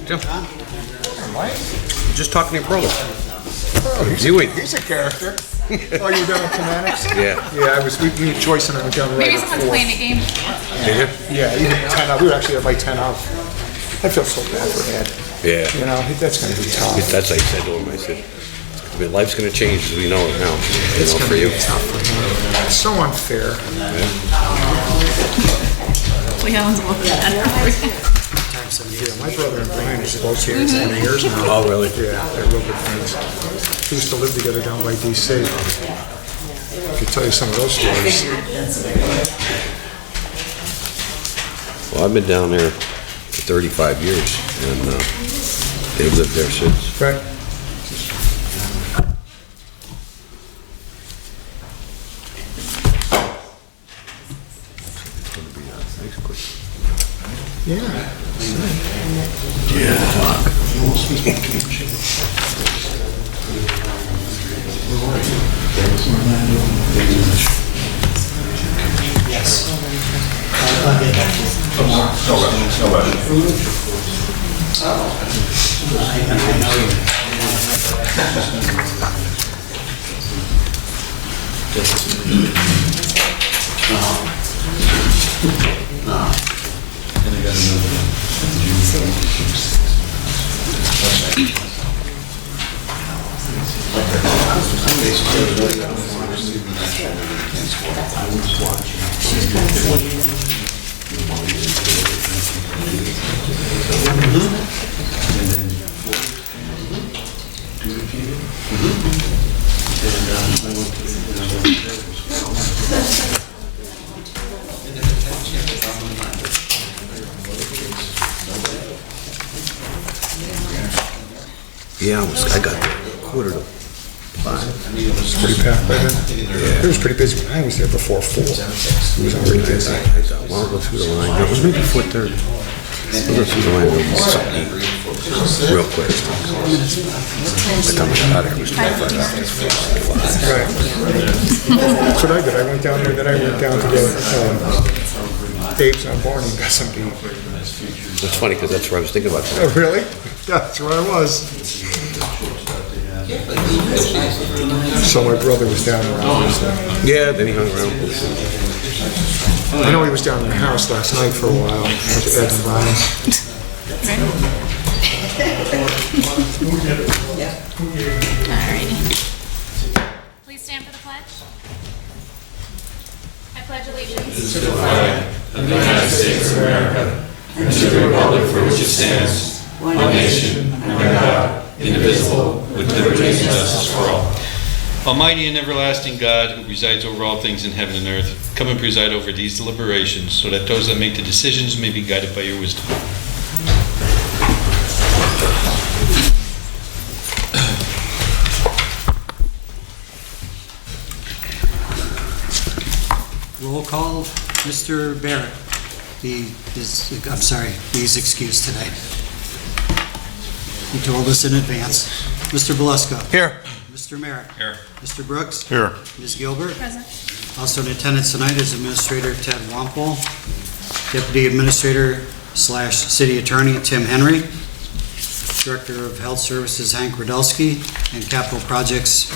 Jim. Just talking to your brother. He's a character. Oh, you were down at Cananics? Yeah. Yeah, me and Joyce and I went down right Maybe at someone's 4. playing a game. Did you? Yeah, even 10 out. We were actually there by 10 out. I feel so bad for Ed. Yeah. You know, that's going to be tough. That's what I said to him. I said, I mean, life's going to change as we know it now. It's You know, going for to you. be tough for him. It's so unfair. We haven't looked at it. Yeah, my brother and Brian are supposed to be here 20 years now. Oh, really? Yeah, they're real good friends. We used to live together down by D.C. I could tell you some of those stories. Well, I've been down there for 35 years, and they've lived there since. Right. Yeah. Yeah, I got there 4:45. Pretty packed by then? Yeah. It was pretty busy when I was there before 4. It was already busy. I thought, well, I'll go through the line. No, it was maybe 4:30. I'll go through the line and something real quick. By the time I got out of here, it was 25 after 4. Right. That's what I did. I went down there, then I went down to the Dave's on Barney and got some to eat. That's funny, because that's where I was thinking about. Oh, really? Yeah, that's where I was. So my brother was down there, obviously. Yeah, then he hung around. I know he was down in the house last night for a while with Ed and Brian. Alrighty. Please stand for the pledge. I pledge allegiance to the flag of the United States of America and to the republic for which it stands, one nation, under God, indivisible, with liberty and justice for all. Almighty and everlasting God, who presides over all things in heaven and earth, come and preside over these deliberations, so that those that make the decisions may be guided by your wisdom. Roll call, Mr. Barrett. He's excused today. He told us in advance. Mr. Belusko. Here. Mr. Merritt. Here. Mr. Brooks. Here. Ms. Gilbert. present. Also in attendance tonight is Administrator Ted Wampel, Deputy Administrator / City Attorney Tim Henry, Director of Health Services Hank Radulski, and Capital Projects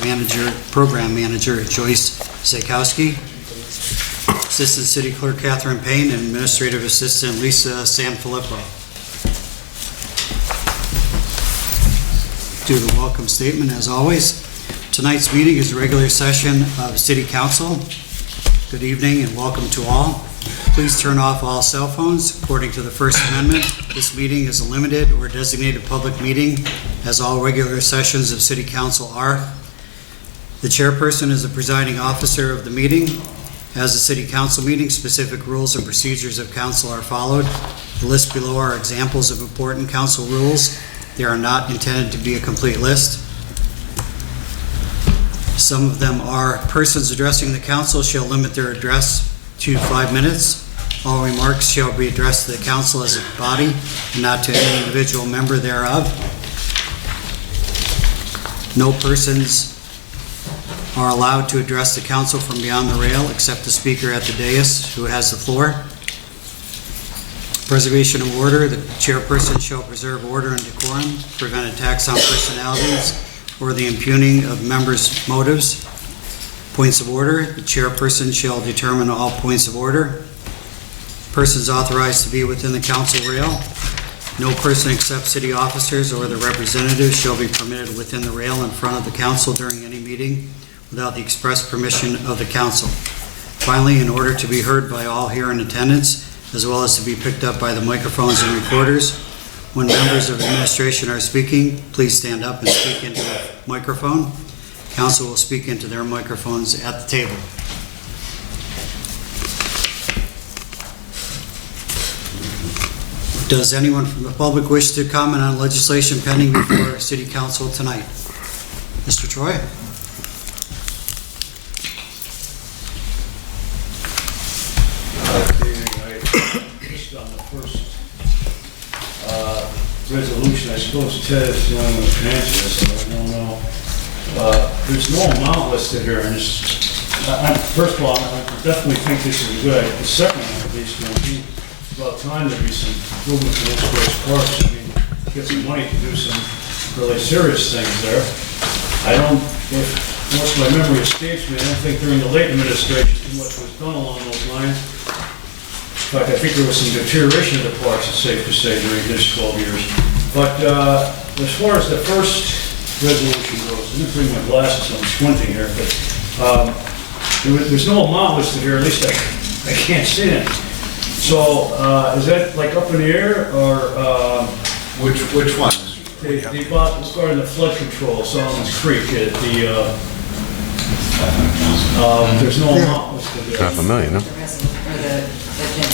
Program Manager Joyce Zakowski, Assistant City Clerk Catherine Payne, and Administrative Assistant Lisa Sanfilippo. Do the welcome statement as always. Tonight's meeting is a regular session of City Council. Good evening and welcome to all. Please turn off all cell phones. According to the First Amendment, this meeting is a limited or designated public meeting, as all regular sessions of City Council are. The chairperson is the presiding officer of the meeting. As a City Council meeting, specific rules and procedures of council are followed. The list below are examples of important council rules. They are not intended to be a complete list. Some of them are: persons addressing the council shall limit their address to 5 minutes. All remarks shall be addressed to the council as a body, and not to any individual member thereof. No persons are allowed to address the council from beyond the rail except the speaker at the dais who has the floor. Preservation of order, the chairperson shall preserve order and decorum, prevent attacks on personalities or the impugning of members' motives. Points of order, the chairperson shall determine all points of order. Persons authorized to be within the council rail. No person except city officers or their representatives shall be permitted within the rail in front of the council during any meeting without the express permission of the council. Finally, in order to be heard by all here in attendance, as well as to be picked up by the microphones and recorders, when members of administration are speaking, please stand up and speak into the microphone. Council will speak into their microphones at the table. Does anyone from the public wish to comment on legislation pending before City Council tonight? Mr. Troy? Just on the first resolution, I suppose Ted is the only one who can answer this, so I don't know. There's no amount listed here, and first of all, I definitely think this is good. The second one, at least, will be about time there be some improvement in Wilkes-Barre parks. I mean, get some money to do some really serious things there. I don't, if most of my memory escapes me, I don't think during the late administration too much was done along those lines. In fact, I think there was some deterioration of the parks, it's safe to say, during this 12 years. But as far as the first resolution goes, let me bring my glasses, I'm squinting here, but there's no amount listed here, at least I can't see it. So is that like up in the air, or? Which one? Regarding the flood control, Solomon's Creek, there's no amount listed there. $500,000, no?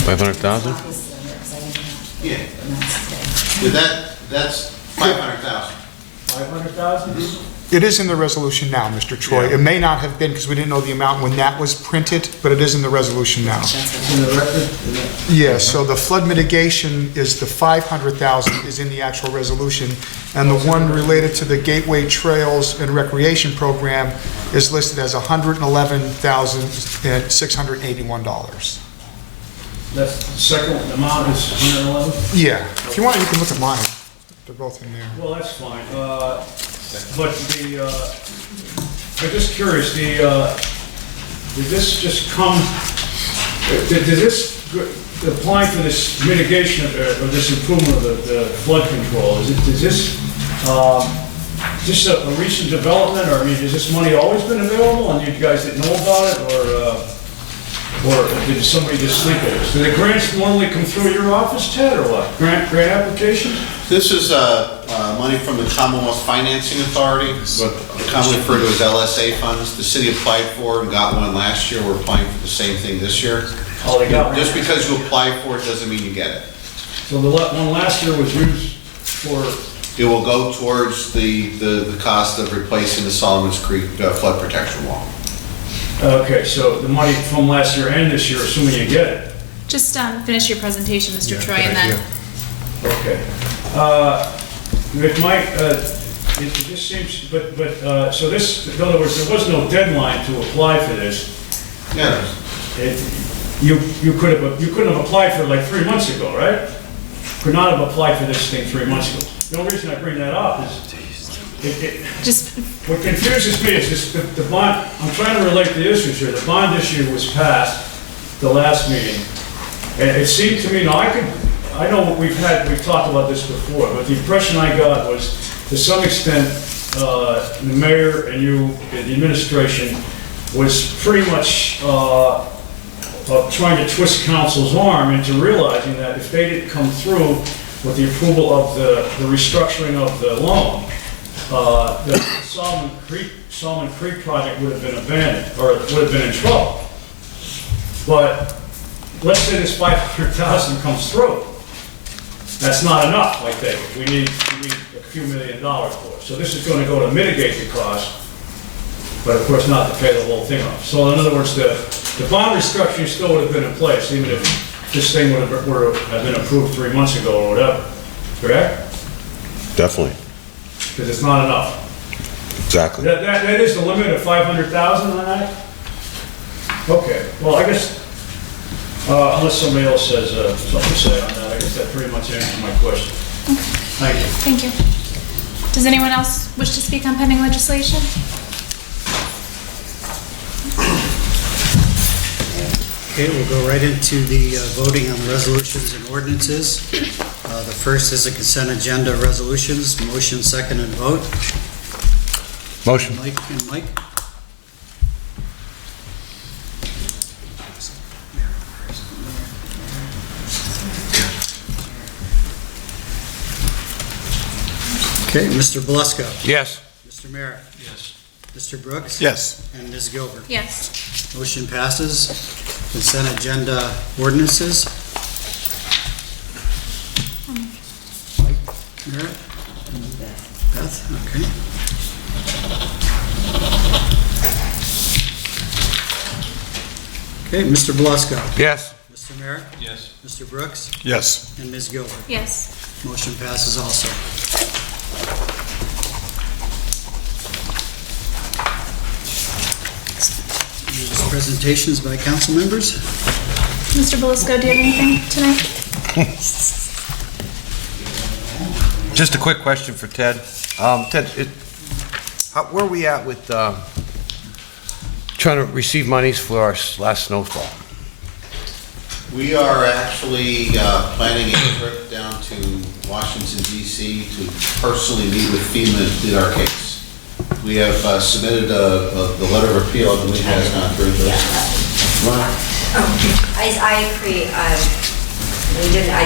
500,000? Yeah. That's 500,000. 500,000? It is in the resolution now, Mr. Troy. It may not have been because we didn't know the amount when that was printed, but it is in the resolution now. It's in the record? Yes, so the flood mitigation is the 500,000 is in the actual resolution, and the one related to the Gateway Trails and Recreation Program is listed as $111,681. That's the second amount is 111? Yeah, if you want, you can look at mine. They're both in there. Well, that's fine. But I'm just curious, did this just come, did this, applying for this mitigation or this improvement of the flood control, is this just a recent development, or I mean, has this money always been available and you guys didn't know about it, or did somebody just sleep at us? Do the grants normally come through your office, Ted, or what? Grant applications? This is money from the Commonwealth Financing Authority, what commonly referred to as LSA funds. The city applied for and got one last year. We're applying for the same thing this year. Oh, they got one. Just because you apply for it doesn't mean you get it. So the one last year was used for? It will go towards the cost of replacing the Solomon's Creek flood protection wall. Okay, so the money from last year and this year, assuming you get it. Just finish your presentation, Mr. Troy, and then Okay. It might, it just seems, so this, in other words, there was no deadline to apply for this. Yeah. You couldn't have applied for it like 3 months ago, right? Could not have applied for this thing 3 months ago. The only reason I bring that up is, what confuses me is this, the bond, I'm trying to relate the issues here. The bond issue was passed the last meeting, and it seemed to me, I know we've talked about this before, but the impression I got was, to some extent, the mayor and you, the administration, was pretty much trying to twist council's arm into realizing that if they didn't come through with the approval of the restructuring of the loan, the Solomon Creek project would have been abandoned, or would have been in trouble. But let's say this 500,000 comes through. That's not enough, I think. We need a few $1 million for it. So this is going to go to mitigate the cost, but of course not to pay the whole thing off. So in other words, the bond restructuring still would have been in place, even if this thing would have been approved 3 months ago or whatever. Correct? Definitely. Because it's not enough. Exactly. That is the limit of 500,000 on that? Okay, well, I guess, unless somebody else has something to say on that, I guess that pretty much answers my question. Thank you. Thank you. Does anyone else wish to speak on pending legislation? Okay, we'll go right into the voting on the resolutions and ordinances. The first is the consent agenda resolutions, motion, second, and vote. Motion. Mike and Mike. Okay, Mr. Belusko. Yes. Mr. Merritt. Yes. Mr. Brooks. Yes. And Ms. Gilbert. Yes. Motion passes. Consent agenda ordinances. Mike, Merritt, and Beth, okay. Okay, Mr. Belusko. Yes. Mr. Merritt, Yes. Mr. Brooks, Yes. and Ms. Gilbert. Yes. Motion passes also. News presentations by council members. Mr. Belisco, do you have anything tonight? Just a quick question for Ted. Ted, where are we at with trying to receive monies for our last snowfall? We are actually planning a trip down to Washington DC to personally meet with FEMA and plead our case. We have submitted the letter of appeal, I believe has gone through. I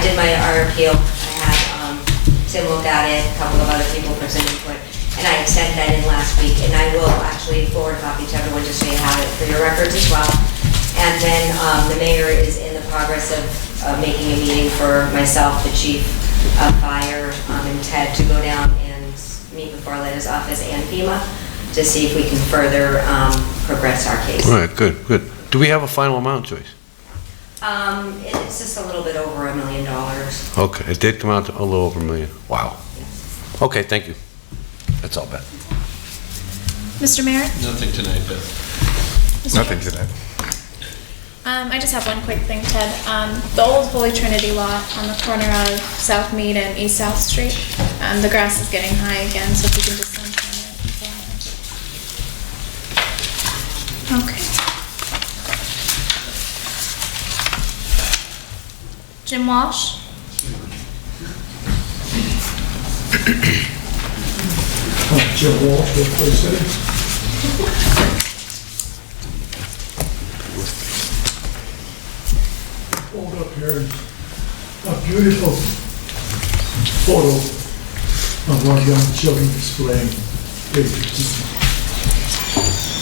did my appeal. I had Tim look at it, a couple of other people present input, and I sent that in last week, and I will actually forward a copy to everyone just so you have it for your records as well. And then the mayor is in the progress of making a meeting for myself, the chief of fire, and Ted to go down and meet with Barletta's office and FEMA to see if we can further progress our case. All right, good, good. Do we have a final amount, Joyce? It's just a little bit over $1 million. Okay, it did come out to a little over $1 million. Wow. Okay, thank you. That's all, Beth. Mr. Merritt? Nothing tonight, Beth. Mr. Nothing today. I just have one quick thing, Ted. The old Holy Trinity lot on the corner of South Mead and East South Street, the grass is getting high again, so if you can just send that. Okay. Jim Walsh? Jim Walsh, Wilkes-Barre City. Hold up here a beautiful photo of our young children displaying patriotism.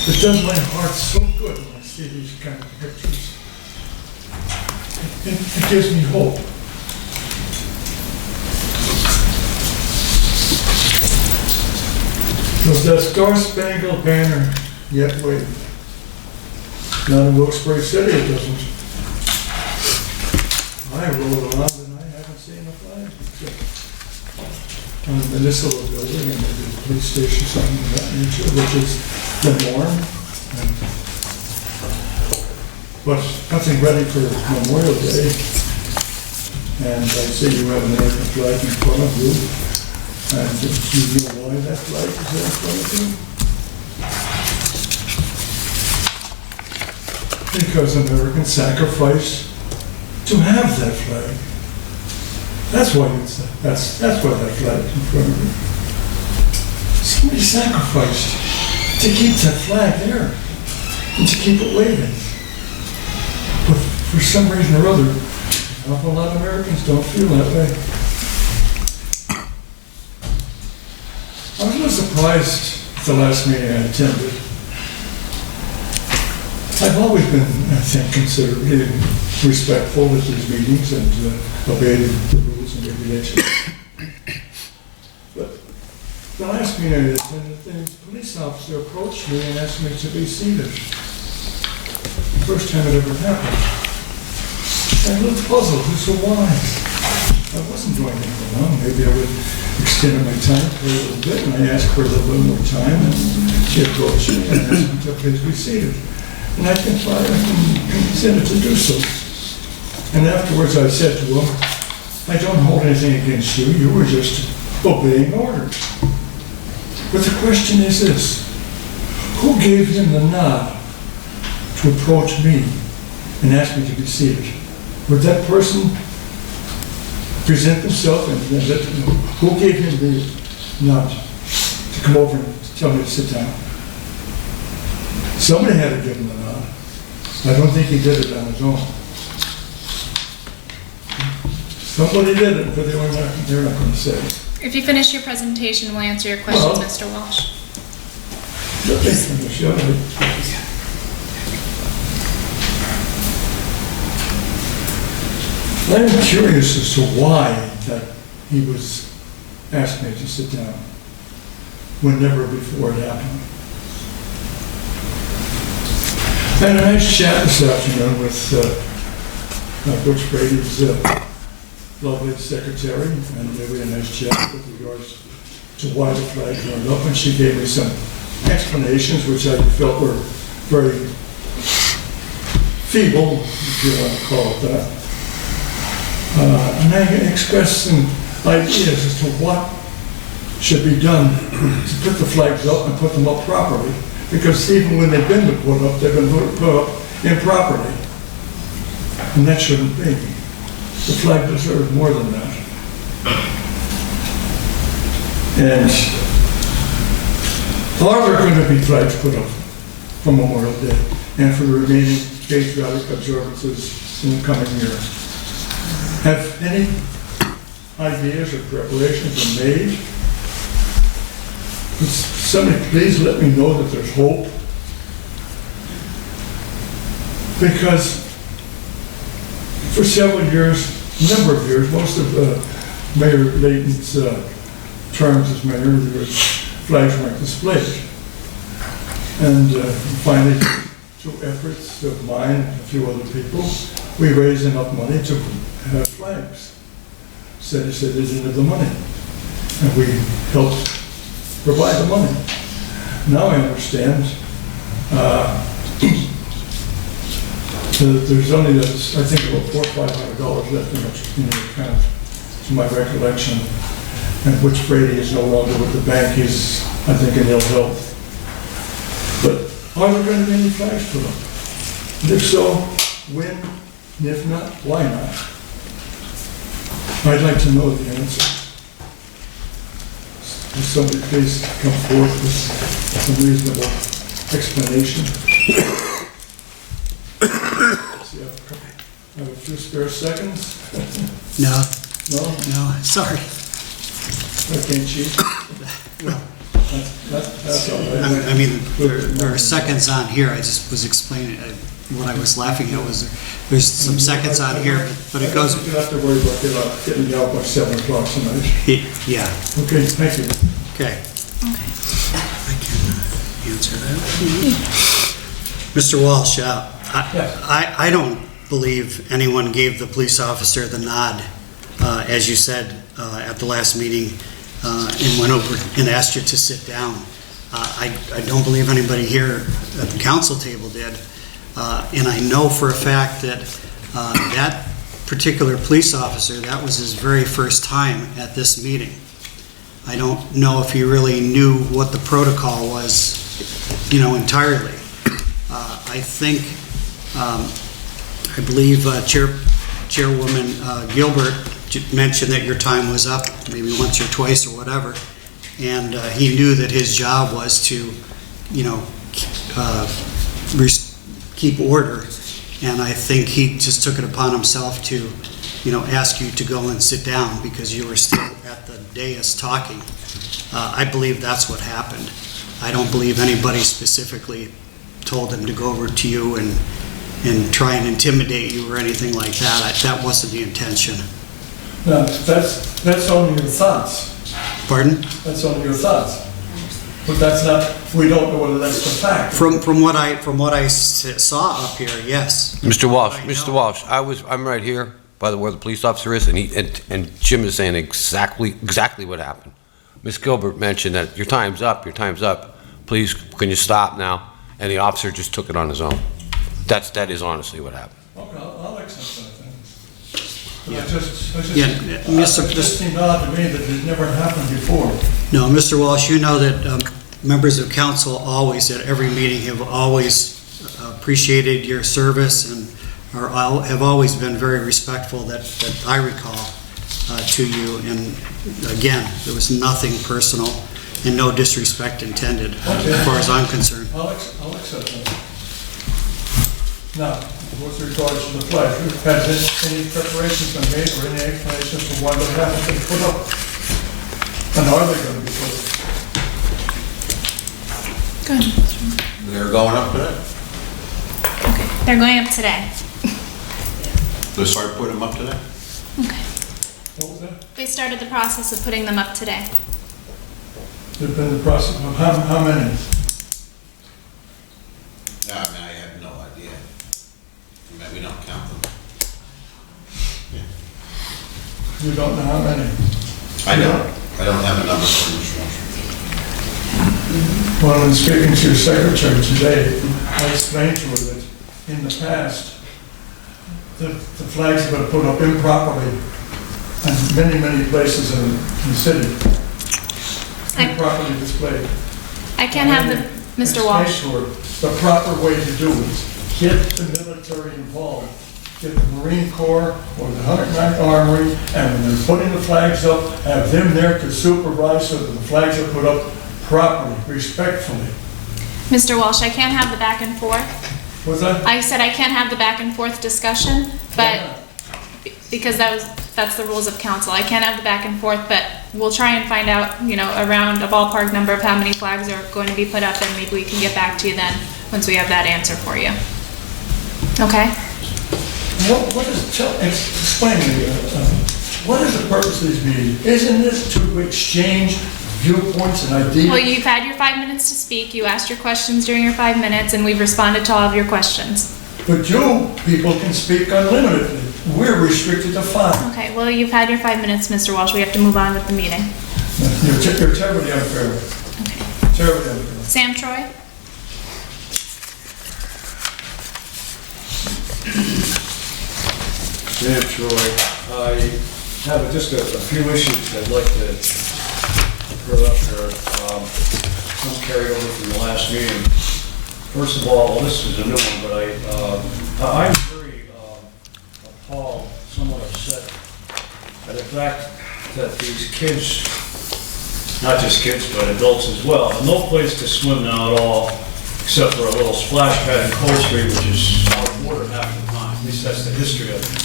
It does my heart so good when I see these kind of pictures. It gives me hope. Does that Star-Spangled Banner yet wave? Not in Wilkes-Barre City, it doesn't. I rode around and I haven't seen a flag except on the municipal building and maybe the police station, something of that nature, which is the norm. But nothing ready for Memorial Day. And I see you have an American flag in front of you. And do you know why that flag is there in front of you? Because Americans sacrificed to have that flag. That's why that's why that flag is in front of you. Somebody sacrificed to keep that flag there and to keep it waving. But for some reason or other, an awful lot of Americans don't feel that way. I was a little surprised at the last meeting I attended. I've always been, I think, considered really respectful at these meetings and obeyed the rules and regulations. But the last meeting I attended, the police officer approached me and asked me to be seated. First time it ever happened. I'm a little puzzled as to why. I wasn't doing anything wrong. Maybe I would extend my time for a little bit, and I asked for a little bit more time, and she approached me and asked me to please be seated. And I consented to do so. And afterwards I said to him, I don't hold anything against you. You were just obeying orders. But the question is this: who gave him the nod to approach me and ask me to be seated? Would that person present themselves and who gave him the nod to come over and tell me to sit down? Somebody had to give him the nod. I don't think he did it on his own. Somebody did it, but they're not going to say it. If you finish your presentation, we'll answer your questions, Well- Mr. Walsh. I'm curious as to why that he was asked me to sit down when never before it happened. I had a nice chat this afternoon with Butch Brady's lovely secretary, and we had a nice chat with regards to why the flag turned up, and she gave me some explanations which I felt were very feeble, if you want to call it that. And I expressed some ideas as to what should be done to put the flags up and put them up properly. Because even when they've been put up, they've been put up improperly. And that shouldn't be. The flag deserves more than that. And are there going to be flags put up for Memorial Day and for the remaining patriotic observances in the coming year? Have any ideas or preparations been made? Could somebody please let me know that there's hope? Because for several years, a number of years, most of Mayor Layton's terms as mayor, the flags weren't displayed. And finally, through efforts of mine and a few other people, we raised enough money to have flags. City said they didn't have the money. And we helped provide the money. Now I understand there's only, I think, about $400 or $500 left in the account, to my recollection. And Butch Brady is no longer with the bank. He's, I think, in ill health. But are there going to be any flags put up? And if so, when? And if not, why not? I'd like to know the answer. Will somebody please come forth with some reasonable explanation? See, I have a few spare seconds. No, No? no, sorry. I can't cheat. Well, That's all right. I mean, there are seconds on here. I just was explaining, what I was laughing at was there's some seconds on here, but it goes, You don't have to worry about getting out by 7 o'clock tonight. yeah, Okay, thank you. okay. I can answer that. Mr. Walsh, I don't believe anyone gave the police officer the nod, as you said at the last meeting, and went over and asked you to sit down. I don't believe anybody here at the council table did. And I know for a fact that that particular police officer, that was his very first time at this meeting. I don't know if he really knew what the protocol was, entirely. I think, I believe Chairwoman Gilbert mentioned that your time was up, maybe once or twice or whatever, and he knew that his job was to, keep order, and I think he just took it upon himself to, ask you to go and sit down because you were still at the dais talking. I believe that's what happened. I don't believe anybody specifically told him to go over to you and try and intimidate you or anything like that. That wasn't the intention. No, that's only your thoughts. Pardon? That's only your thoughts. But that's not, we don't know whether that's the fact. From what I saw up here, yes. Mr. Walsh, I Mr. know. Walsh, I'm right here by where the police officer is, and Jim is saying exactly what happened. Miss Gilbert mentioned that your time's up, please, can you stop now? And the officer just took it on his own. That is honestly what happened. Okay, I'll accept that then. Yeah. It's just, Yeah, it Mr. just seemed odd to me that it never happened before. No, Mr. Walsh, you know that members of council always, at every meeting, have always appreciated your service and have always been very respectful that I recall to you. And again, there was nothing personal and no disrespect intended, as far as I'm concerned. I'll accept that. Now, with regards to the flag, has any preparations been made or any explanations for why they haven't been put up? And are they going to be put up? Good. They're going up today. Okay, they're going up today. They started putting them up today? Okay. What was that? They started the process of putting them up today. There's been the process of how many? No, I mean, I have no idea. I mean, we don't count them. You don't know how many? I don't have a number for you. Well, in speaking to your secretary today, I explained to her that in the past, the flags have been put up improperly in many places in the city. Improperly displayed. I can't have the, Mr. Walsh. Explain to her, the proper way to do is get the military involved. Get the Marine Corps or the 109th Armory, and when they're putting the flags up, have them there to supervise so that the flags are put up properly, respectfully. Mr. Walsh, I can't have the back and forth. What's that? I said I can't have the back and forth discussion, but because that's the rules of council. I can't have the back and forth, but we'll try and find out, around a ballpark number of how many flags are going to be put up, and maybe we can get back to you then, once we have that answer for you. Okay? Explain to me, what is the purpose of these meetings? Isn't this to exchange viewpoints and ideas? Well, you've had your 5 minutes to speak. You asked your questions during your 5 minutes, and we've responded to all of your questions. But you people can speak unlimitedly. We're restricted to 5. Okay, well, you've had your 5 minutes, Mr. Walsh. We have to move on with the meeting. You're terribly unfair. Okay. Terribly unfair. Sam Troy? Dan Troy, I have just a few issues I'd like to bring up here. Some carried over from the last meeting. First of all, this is a new one, but I'm very appalled, somewhat upset at the fact that these kids, not just kids, but adults as well, have no place to swim now at all, except for a little splash pad in Cold Street, which is out of water half the time. At least that's the history of it.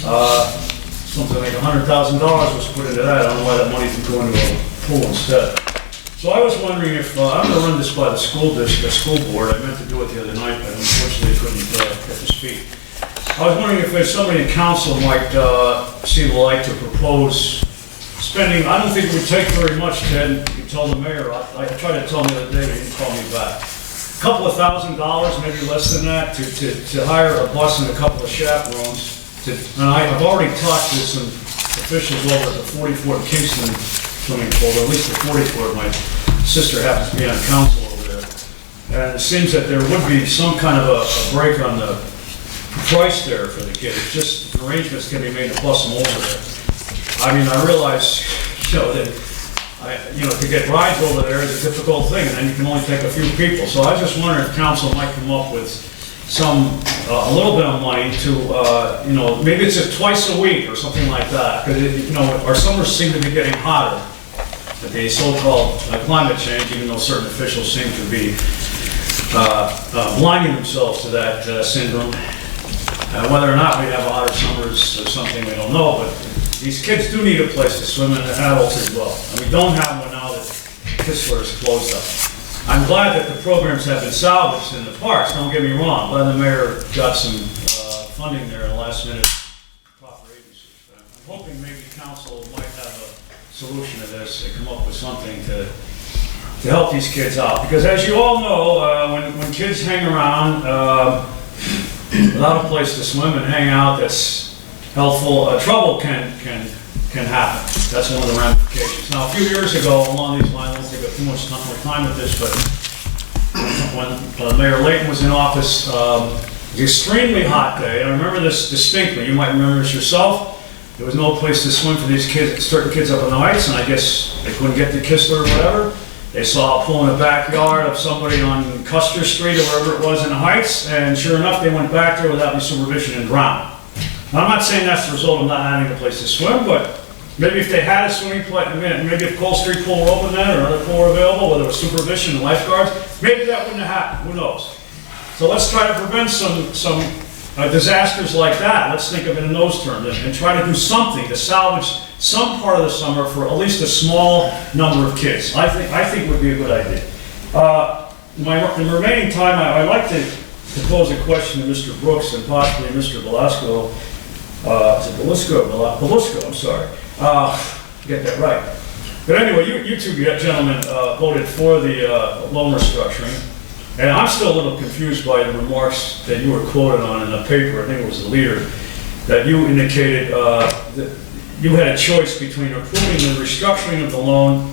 Something like $100,000 was put into that. I don't know why that money didn't go into a pool instead. So I was wondering if, I'm going to run this by the school board. I meant to do it the other night, but unfortunately couldn't get to speak. I was wondering if there's somebody in council might see the light to propose spending. I don't think it would take very much, Ted. You tell the mayor. I tried to tell him the other day, but he didn't call me back. A couple of $1,000s, maybe less than that, to hire a bus and a couple of chaperones. And I've already talked to some officials over at the 44th Kingston swimming pool, or at least the 44th. My sister happens to be on council over there. And it seems that there would be some kind of a break on the price there for the kids. It's just arrangements can be made to bus them over there. I mean, I realize, that to get rides over there is a difficult thing, and then you can only take a few people. So I was just wondering if council might come up with a little bit of money to, maybe it's just twice a week or something like that. Because, our summers seem to be getting hotter. The so-called climate change, even though certain officials seem to be blinding themselves to that syndrome. Whether or not we have a hotter summer is something we don't know, but these kids do need a place to swim, and adults as well. And we don't have one now that Kistler is closed up. I'm glad that the programs have been salvaged in the parks, don't get me wrong. Glad the mayor got some funding there in the last minute proper agencies. But I'm hoping maybe council might have a solution to this, to come up with something to help these kids out. Because as you all know, when kids hang around without a place to swim and hang out that's healthful, trouble can happen. That's one of the ramifications. Now, a few years ago, along these lines, I won't take up too much more time with this, but when Mayor Layton was in office, was an extremely hot day, and I remember this distinctly. You might remember this yourself. There was no place to swim for these kids, certain kids up on the heights, and I guess they couldn't get to Kistler or whatever. They saw a pool in the backyard of somebody on Custer Street or wherever it was in the Heights, and sure enough, they went back there without any supervision and drowned. Now, I'm not saying that's the result of not having a place to swim, but maybe if they had a swimming pool, maybe if Cole Street pool were open then, or another pool were available, whether it was supervision and lifeguards, maybe that wouldn't have happened, who knows? So let's try to prevent some disasters like that. Let's think of it in those terms, and try to do something to salvage some part of the summer for at least a small number of kids. I think would be a good idea. In the remaining time, I'd like to pose a question to Mr. Brooks and possibly Mr. Velasco. Is it Velasco, I'm sorry. Get that right. But anyway, you two gentlemen voted for the loan restructuring. And I'm still a little confused by the remarks that you were quoted on in the paper, I think it was the Leader, that you indicated that you had a choice between approving the restructuring of the loan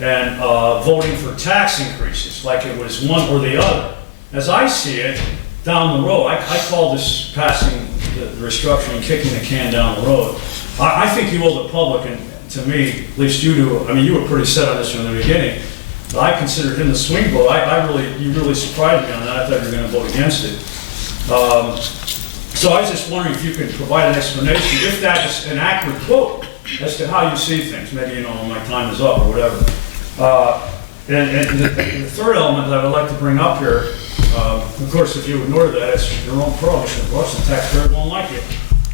and voting for tax increases, like it was one or the other. As I see it, down the road, I call this passing the restructuring, kicking the can down the road. I think you owe the public, and to me, at least you do, I mean, you were pretty set on this from the beginning. I considered him the swing vote. You really surprised me on that. I thought you were going to vote against it. So I was just wondering if you could provide an explanation, if that is an accurate quote, as to how you see things. Maybe, my time is up or whatever. And the third element that I would like to bring up here, of course, if you ignore that, it's your own problem. Of course, the taxpayers won't like it.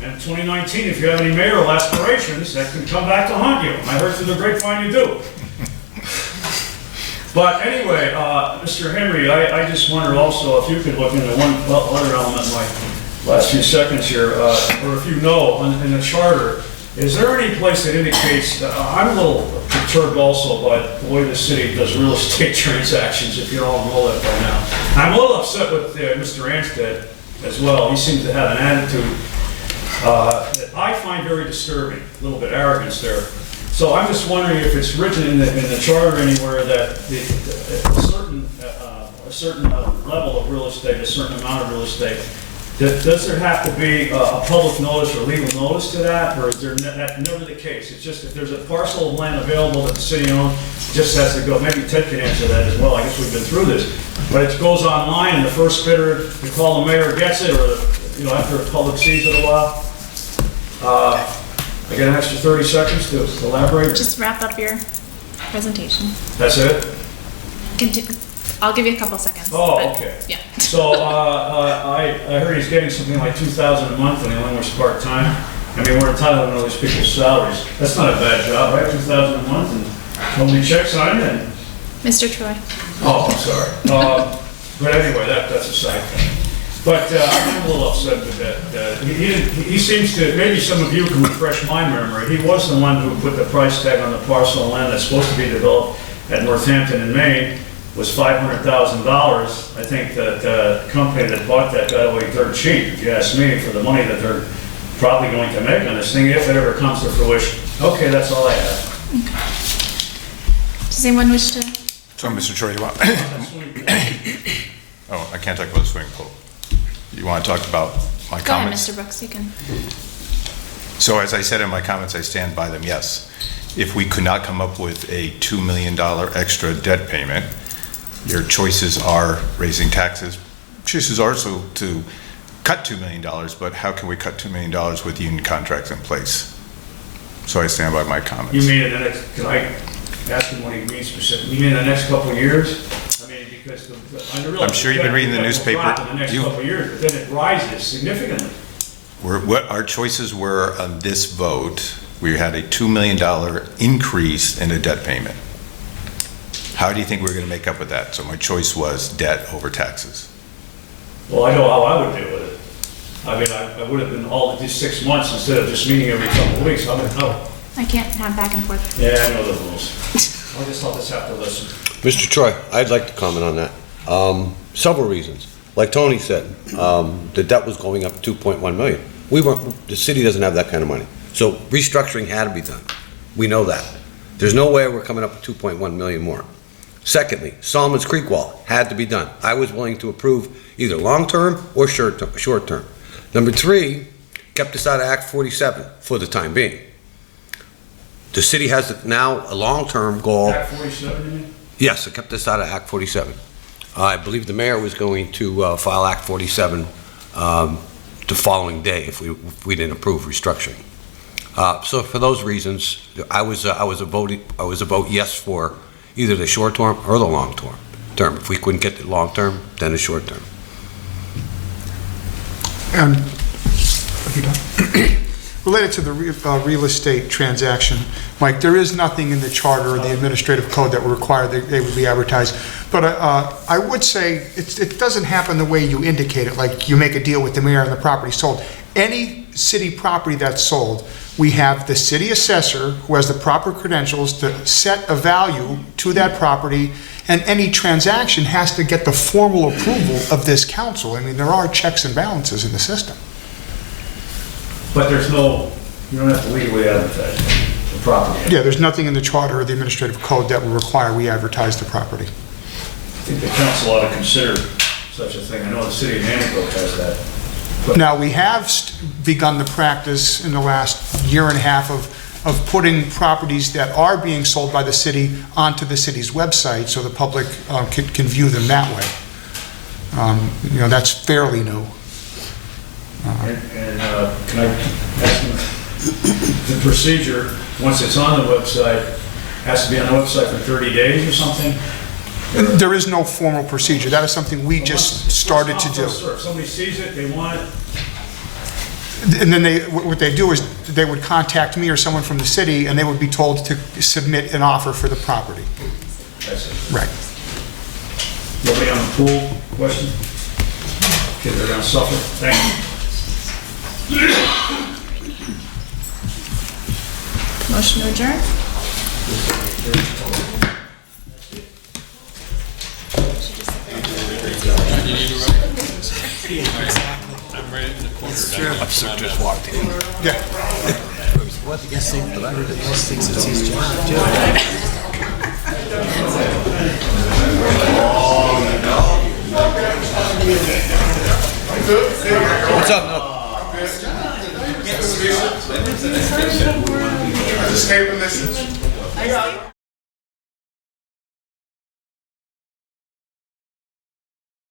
And in 2019, if you have any mayoral aspirations, that could come back to haunt you. I heard through the grapevine you do. But anyway, Mr. Henry, I just wonder also if you could look into one other element in my last few seconds here, or if you know, in the charter, is there any place that indicates, I'm a little perturbed also by the way the city does real estate transactions, if you don't know that by now. I'm a little upset with Mr. Anstead as well. He seems to have an attitude that I find very disturbing, a little bit arrogance there. So I'm just wondering if it's written in the charter anywhere that a certain level of real estate, a certain amount of real estate, does there have to be a public notice or legal notice to that, or is there never the case? It's just if there's a parcel of land available that the city owns, it just has to go. Maybe Ted can answer that as well. I guess we've been through this, but it goes online, and the first bidder, you call the mayor, gets it, or after the public sees it a while. I got an extra 30 seconds to elaborate. Just wrap up your presentation. That's it? I'll give you a couple seconds. Oh, but, okay. Yeah. So I heard he's getting something like $2,000 a month and he only works part-time. I mean, we're entitled to know these people's salaries. That's not a bad job, right? $2,000 a month and nobody checks on it. And... Mr. Troy. Oh, I'm sorry. But anyway, that's a side thing. But I'm a little upset with that. He seems to, maybe some of you can refresh my memory. He was the one who put the price tag on the parcel of land that's supposed to be developed at Northampton in Maine, was $500,000. I think that the company that bought that got away dirt cheap, if you ask me, for the money that they're probably going to make on this thing, if it ever comes to fruition. Okay, that's all I have. Okay. Does anyone wish to? So, Mr. Troy, you want... Oh, I can't talk about the swimming pool. You want to talk about my comments? Go ahead, Mr. Brooks, you can. So as I said in my comments, I stand by them, yes. If we could not come up with a $2 million extra debt payment, your choices are raising taxes. Choices are also to cut $2 million, but how can we cut $2 million with union contracts in place? So I stand by my comments. You mean in the next, can I ask him what he means specifically? You mean in the next couple of years? Because I'm sure you've been reading the newspaper. In the next couple of years, but then it rises significantly. What our choices were on this vote, we had a $2 million increase in a debt payment. How do you think we're going to make up with that? So my choice was debt over taxes. Well, I know how I would deal with it. I mean, I would have been all these 6 months instead of just meeting every couple of weeks. I can't have back and forth. Yeah, I know the rules. I'll just have to listen. Mr. Troy, I'd like to comment on that. Several reasons. Like Tony said, the debt was going up 2.1 million. The city doesn't have that kind of money. So restructuring had to be done. We know that. There's no way we're coming up with 2.1 million more. Secondly, Solomon's Creek Wall had to be done. I was willing to approve either long-term or short-term. Number 3, kept this out of Act 47 for the time being. The city has now a long-term goal. Act 47, you mean? Yes, I kept this out of Act 47. I believe the mayor was going to file Act 47 the following day if we didn't approve restructuring. So for those reasons, I was a vote yes for either the short term or the long term. If we couldn't get the long term, then the short term. And related to the real estate transaction, Mike, there is nothing in the charter or the administrative code that would require that they would be advertised. But I would say it doesn't happen the way you indicate it, like you make a deal with the mayor and the property sold. Any city property that's sold, we have the city assessor who has the proper credentials to set a value to that property, and any transaction has to get the formal approval of this council. I mean, there are checks and balances in the system. But there's no, you don't have to legally advertise the property. Yeah, there's nothing in the charter or the administrative code that would require we advertise the property. I think the council ought to consider such a thing. I know the city of Nanticoke has that. But Now, we have begun the practice in the last year and a half of putting properties that are being sold by the city onto the city's website so the public can view them that way. You know, that's fairly new. And can I ask you, the procedure, once it's on the website, has to be on the website for 30 days or something? There is no formal procedure. That is something we just started to do. If somebody sees it, they want it, And then what they do is they would contact me or someone from the city, and they would be told to submit an offer for the property. that's it. Right. Nobody on the pool question? Okay, they're gonna suffer. Thank you. Motion to adjourn? Officer just walked in. Yeah. What's up, Nook? Escape and listen.